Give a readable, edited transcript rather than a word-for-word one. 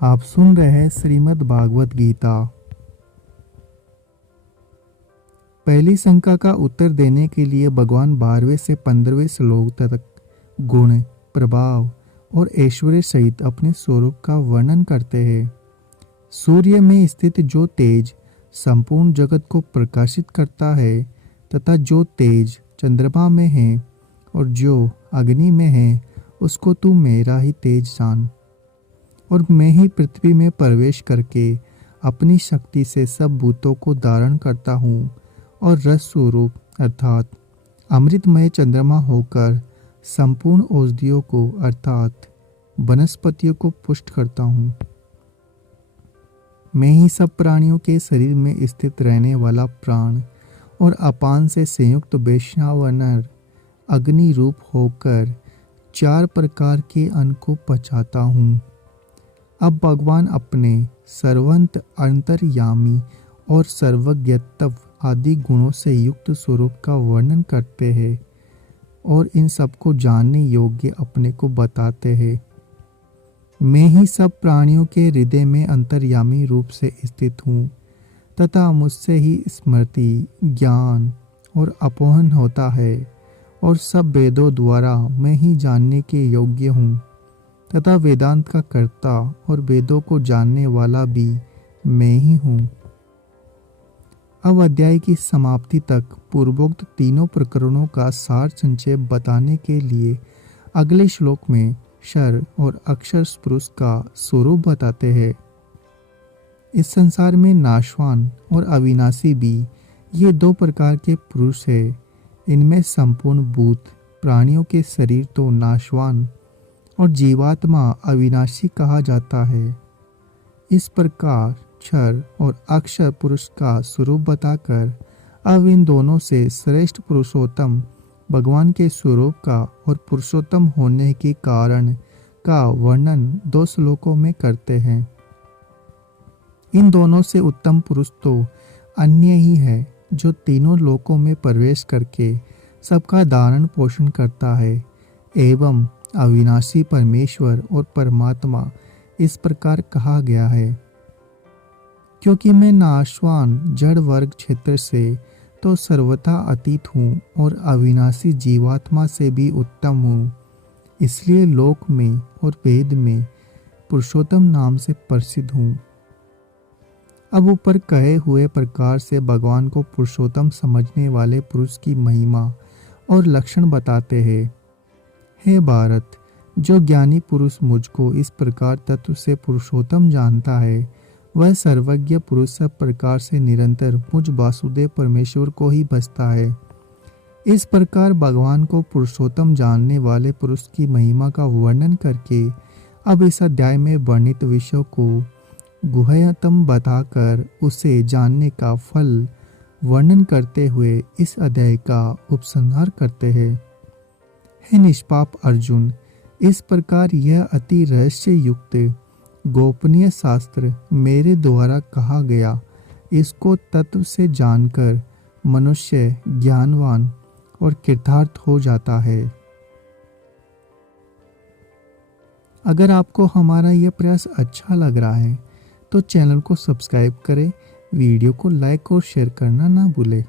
आप सुन रहे हैं श्रीमद् भागवत गीता। पहली शंका का उत्तर देने के लिए भगवान 12वें से 15वें श्लोक तक गुण, प्रभाव और ऐश्वर्य सहित अपने स्वरूप का वर्णन करते हैं। सूर्य में स्थित जो तेज संपूर्ण जगत को प्रकाशित करता है तथा जो तेज चंद्रमा में है और जो अग्नि में है, उसको तू मेरा ही तेज जान। और मैं ही पृथ्वी में प्रवेश करके अपनी शक्ति से सब भूतों को धारण करता हूँ और रस स्वरूप अर्थात अमृतमय चंद्रमा होकर संपूर्ण औषधियों को अर्थात वनस्पतियों को पुष्ट करता हूँ। मैं ही सब प्राणियों के शरीर में स्थित रहने वाला प्राण और अपान से संयुक्त वैश्वानर अग्नि रूप होकर 4 प्रकार के अन्न को पचाता हूँ। अब भगवान अपने सर्वंत अंतर्यामी और सर्वज्ञत्व आदि गुणों से युक्त स्वरूप का वर्णन करते हैं और इन सबको जानने योग्य अपने को बताते हैं। मैं ही सब प्राणियों के हृदय में अंतर्यामी रूप से स्थित हूँ तथा मुझसे ही स्मृति, ज्ञान और अपोहन होता है और सब वेदों द्वारा मैं ही जानने के योग्य हूँ तथा वेदांत का कर्ता और वेदों को जानने वाला भी मैं ही हूँ। अब अध्याय की समाप्ति तक पूर्वोक्त तीनों प्रकरणों का सार संक्षेप बताने के लिए अगले श्लोक में क्षर और अक्षर पुरुष का स्वरूप बताते हैं। इस संसार में नाशवान और अविनाशी भी ये 2 प्रकार के पुरुष हैं। इनमें संपूर्ण भूत प्राणियों के शरीर तो नाशवान और जीवात्मा अविनाशी कहा जाता है। इस प्रकार क्षर और अक्षर पुरुष का स्वरूप बताकर अब इन दोनों से श्रेष्ठ पुरुषोत्तम भगवान के स्वरूप का और पुरुषोत्तम होने के कारण का वर्णन 2 श्लोकों में करते हैं। इन दोनों से उत्तम पुरुष तो अन्य ही है जो तीनों लोकों में प्रवेश करके सबका धारण पोषण करता है एवं अविनाशी परमेश्वर और परमात्मा इस प्रकार कहा गया है। क्योंकि मैं नाशवान जड़ वर्ग क्षेत्र से तो सर्वथा अतीत हूँ और अविनाशी जीवात्मा से भी उत्तम हूँ, इसलिए लोक में और वेद में पुरुषोत्तम नाम से प्रसिद्ध हूँ। अब ऊपर कहे हुए प्रकार से भगवान को पुरुषोत्तम समझने वाले पुरुष की महिमा और लक्षण बताते हैं। हे भारत, जो ज्ञानी पुरुष मुझको इस प्रकार तत्व से पुरुषोत्तम जानता है, वह सर्वज्ञ पुरुष सब प्रकार से निरंतर मुझ वासुदेव परमेश्वर को ही भजता है। इस प्रकार भगवान को पुरुषोत्तम जानने वाले पुरुष की महिमा का वर्णन करके अब इस अध्याय में वर्णित विषयों को गुह्यतम बताकर उसे जानने का फल वर्णन करते हुए इस अध्याय का उपसंहार करते हैं। हे निष्पाप अर्जुन, इस प्रकार यह अति रहस्य युक्त गोपनीय शास्त्र मेरे द्वारा कहा गया, इसको तत्व से जानकर मनुष्य ज्ञानवान और कृतार्थ हो जाता है। अगर आपको हमारा यह प्रयास अच्छा लग रहा है तो चैनल को सब्सक्राइब करें, वीडियो को लाइक और शेयर करना ना भूलें।